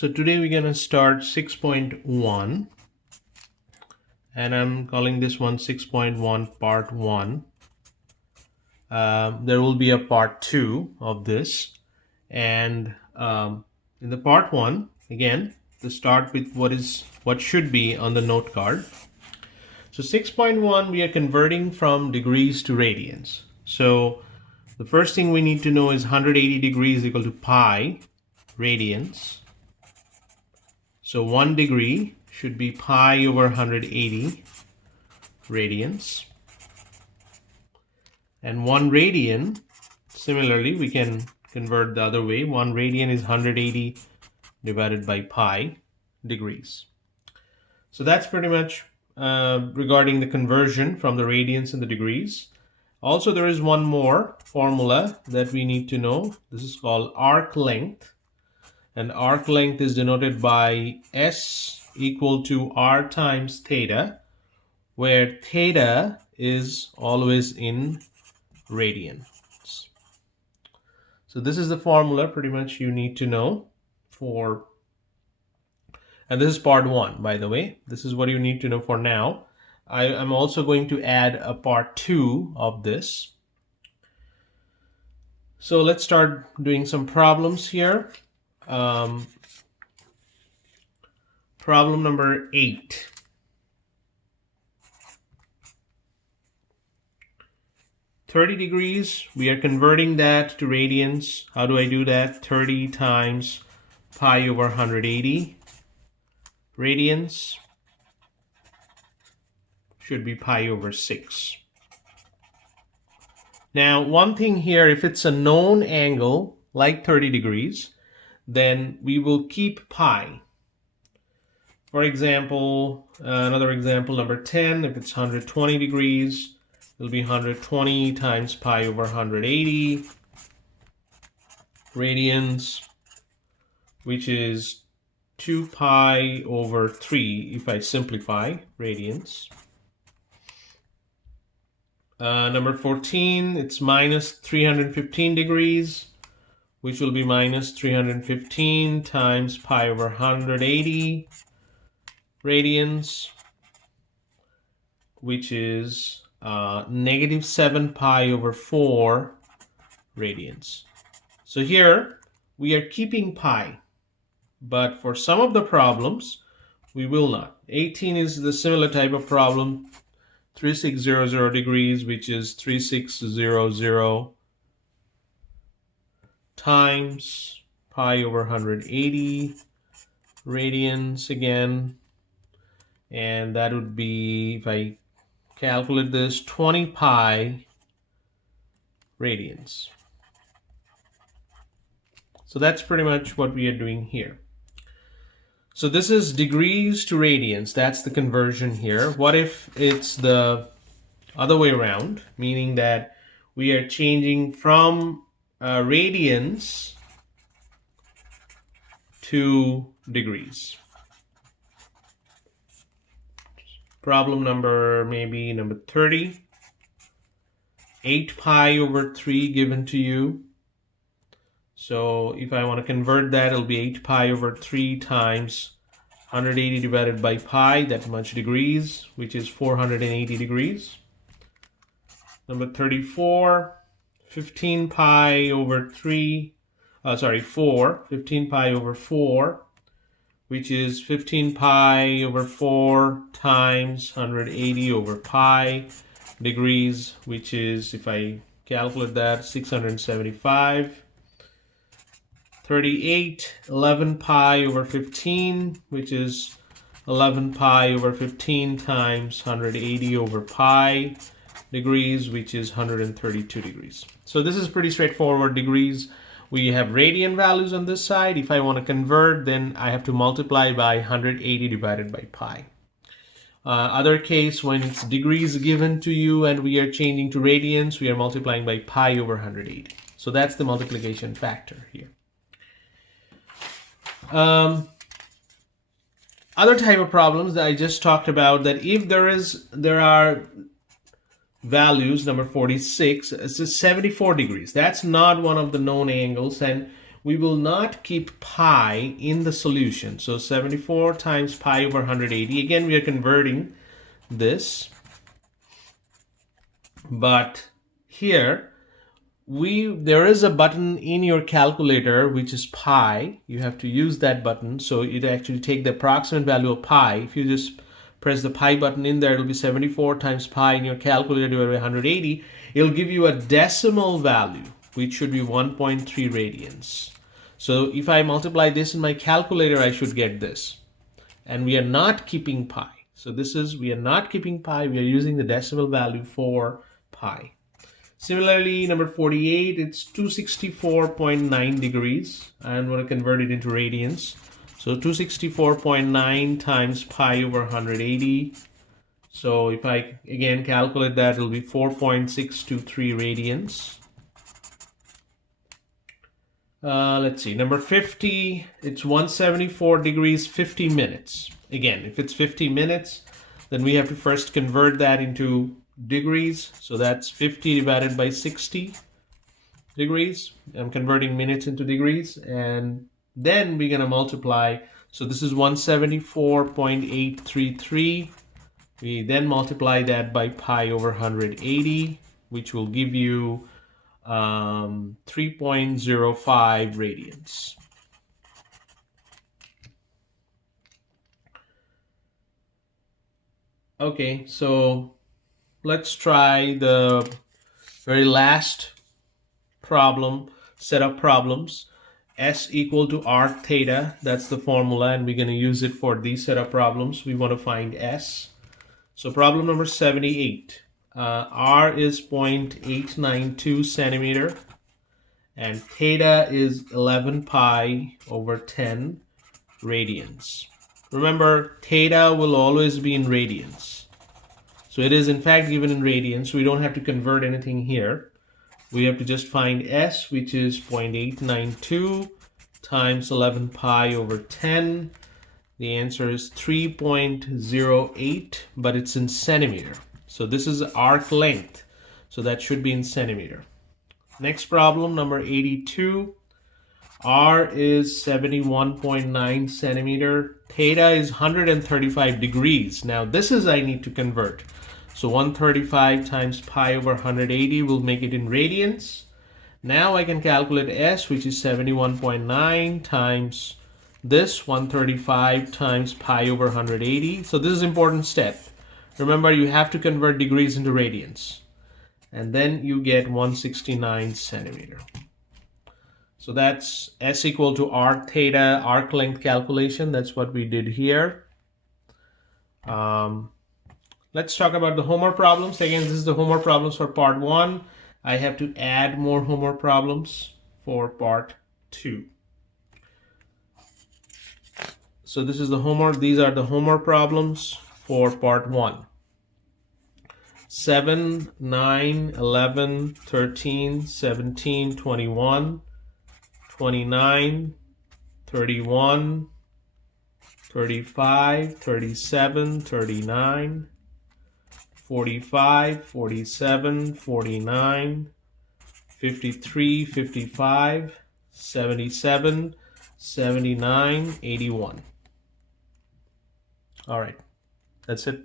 So today we're going to start 6.1 and I'm calling this one 6.1 part 1. There will be a part 2 of this, and in the part 1 again to start with what should be on the note card. So 6.1 we are converting from degrees to radians. So the first thing we need to know is 180 degrees equal to pi radians. So 1 degree should be pi over 180 radians. And 1 radian, similarly, we can convert the other way. 1 radian is 180 divided by pi degrees. So that's pretty much regarding the conversion from the radians and the degrees. Also, there is one more formula that we need to know. This is called arc length. And arc length is denoted by S equal to R times theta, where theta is always in radians. So this is the formula pretty much you need to know for, and this is part 1, by the way. This is what you need to know for now. I am also going to add a part 2 of this. So let's start doing some problems here. Problem number 8. $30 degrees, we are converting that to radians. How do I do that? 30 times pi over 180 radians should be pi over 6. Now, one thing here, if it's a known angle like 30 degrees, then we will keep pi. For example, another example, number 10, if it's 120 degrees, it'll be 120 times pi over 180 radians, which is 2 pi over 3 if I simplify radians. Number 14, it's minus 315 degrees, which will be minus 315 times pi over 180 radians, which is negative 7 pi over 4 radians. So here we are keeping pi, but for some of the problems we will not. 18 is the similar type of problem, 3600 degrees, which is 3600 times pi over 180 radians again, and that would be, if I calculate this, 20 pi radians. So that's pretty much what we are doing here. So this is degrees to radians. That's the conversion here. What if it's the other way around, meaning that we are changing from radians to degrees? Problem maybe number 30. 8 pi over 3 given to you. So if I want to convert that, it'll be 8 pi over 3 times 180 divided by pi, that much degrees, which is 480 degrees. Number 34, 15 pi over 4, 15 pi over 4, which is 15 pi over 4 times 180 over pi degrees, which is, if I calculate that, 675. 38, 11 pi over 15, which is 11 pi over 15 times 180 over pi degrees, which is 132 degrees. So this is pretty straightforward. Degrees, we have radian values on this side. If I want to convert, then I have to multiply by 180 divided by pi. Other case, when it's degrees given to you and we are changing to radians, we are multiplying by pi over 180. So that's the multiplication factor here. Other type of problems that I just talked about, that if there are values, number 46, it's 74 degrees. That's not one of the known angles, and we will not keep pi in the solution. So 74 times pi over 180. Again, we are converting this. But here, there is a button in your calculator which is pi. You have to use that button. So it actually take the approximate value of pi. If you just press the pi button in there, it'll be 74 times pi in your calculator divided by 180. It'll give you a decimal value, which should be 1.3 radians. So if I multiply this in my calculator, I should get this. And we are not keeping pi. So we are not keeping pi. We are using the decimal value for pi. Similarly, number 48, it's 264.9 degrees. I'm going to convert it into radians. So 264.9 times pi over 180. So if I again calculate that, it'll be 4.623 radians. Let's see, number 50, it's 174 degrees 50 minutes. Again, if it's 50 minutes, then we have to first convert that into degrees. So that's 50 divided by 60 degrees. I'm converting minutes into degrees, and then we're going to multiply. So this is 174.833. We then multiply that by pi over 180, which will give you 3.05 radians. Okay, so let's try the very last problem, set of problems. S equal to arc theta, that's the formula, and we're going to use it for these set of problems. We want to find S. So problem number 78. R is 0.892 centimeter and theta is 11 pi over 10 radians. Remember, theta will always be in radians. So it is in fact given in radians. We don't have to convert anything here. We have to just find S, which is 0.892 times 11 pi over 10. The answer is 3.08, but it's in centimeter. So this is arc length. So that should be in centimeter. Next problem, number 82. R is 71.9 centimeter. Theta is 135 degrees. Now this is I need to convert. So 135 times pi over 180 will make it in radians. Now I can calculate S, which is 71.9 times this 135 times pi over 180. So this is an important step. Remember, you have to convert degrees into radians. And then you get 169 centimeter. So that's S equal to arc theta, arc length calculation. That's what we did here. Let's talk about the homework problems. Again, this is the homework problems for part 1. I have to add more homework problems for part 2. So this is the homework. These are the homework problems for part 1. 7, 9, 11, 13, 17, 21, 29, 31, 35, 37, 39, 45, 47, 49, 53, 55, 77, 79, 81. All right, that's it.